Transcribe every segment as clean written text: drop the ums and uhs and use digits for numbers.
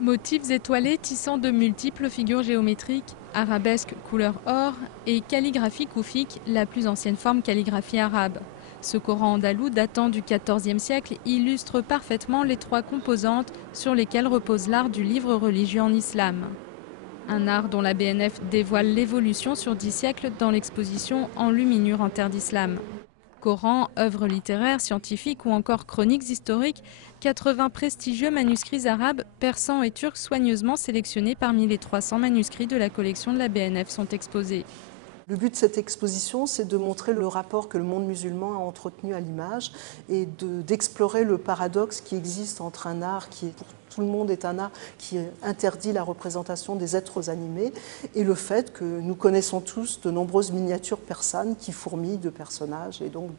Motifs étoilés tissant de multiples figures géométriques, arabesques couleur or et calligraphie koufique, la plus ancienne forme calligraphie arabe. Ce Coran andalou datant du XIVe siècle illustre parfaitement les trois composantes sur lesquelles repose l'art du livre religieux en islam. Un art dont la BNF dévoile l'évolution sur 10 siècles dans l'exposition Enluminure en terre d'islam. Coran, œuvres littéraires, scientifiques ou encore chroniques historiques, 80 prestigieux manuscrits arabes, persans et turcs soigneusement sélectionnés parmi les 300 manuscrits de la collection de la BNF sont exposés. Le but de cette exposition, c'est de montrer le rapport que le monde musulman a entretenu à l'image et d'explorer le paradoxe qui existe entre un art qui, pour tout le monde, est un art qui interdit la représentation des êtres animés et le fait que nous connaissons tous de nombreuses miniatures persanes qui fourmillent de personnages et donc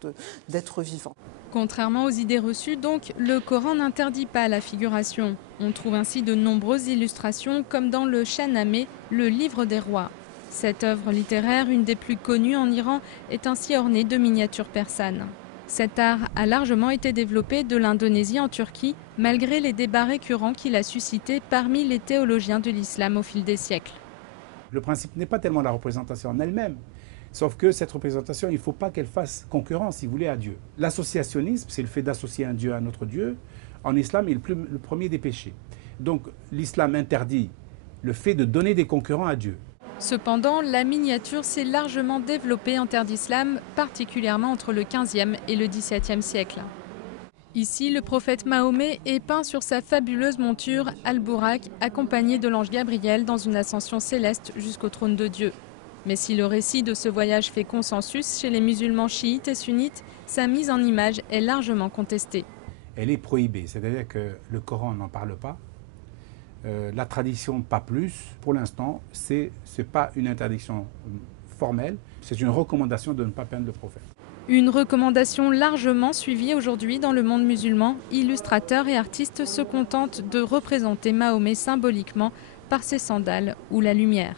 d'êtres vivants. Contrairement aux idées reçues, donc, le Coran n'interdit pas la figuration. On trouve ainsi de nombreuses illustrations comme dans le Shahnameh, le livre des rois. Cette œuvre littéraire, une des plus connues en Iran, est ainsi ornée de miniatures persanes. Cet art a largement été développé de l'Indonésie en Turquie, malgré les débats récurrents qu'il a suscités parmi les théologiens de l'islam au fil des siècles. Le principe n'est pas tellement la représentation en elle-même, sauf que cette représentation, il ne faut pas qu'elle fasse concurrence, si vous voulez, à Dieu. L'associationnisme, c'est le fait d'associer un Dieu à un autre Dieu. En islam, il est le premier des péchés. Donc l'islam interdit le fait de donner des concurrents à Dieu. Cependant, la miniature s'est largement développée en terre d'islam, particulièrement entre le XVe et le XVIIe siècle. Ici, le prophète Mahomet est peint sur sa fabuleuse monture Al-Bourak, accompagné de l'ange Gabriel dans une ascension céleste jusqu'au trône de Dieu. Mais si le récit de ce voyage fait consensus chez les musulmans chiites et sunnites, sa mise en image est largement contestée. Elle est prohibée, c'est-à-dire que le Coran n'en parle pas. La tradition, pas plus. Pour l'instant, ce n'est pas une interdiction formelle, c'est une recommandation de ne pas peindre le prophète. Une recommandation largement suivie aujourd'hui dans le monde musulman. Illustrateurs et artistes se contentent de représenter Mahomet symboliquement par ses sandales ou la lumière.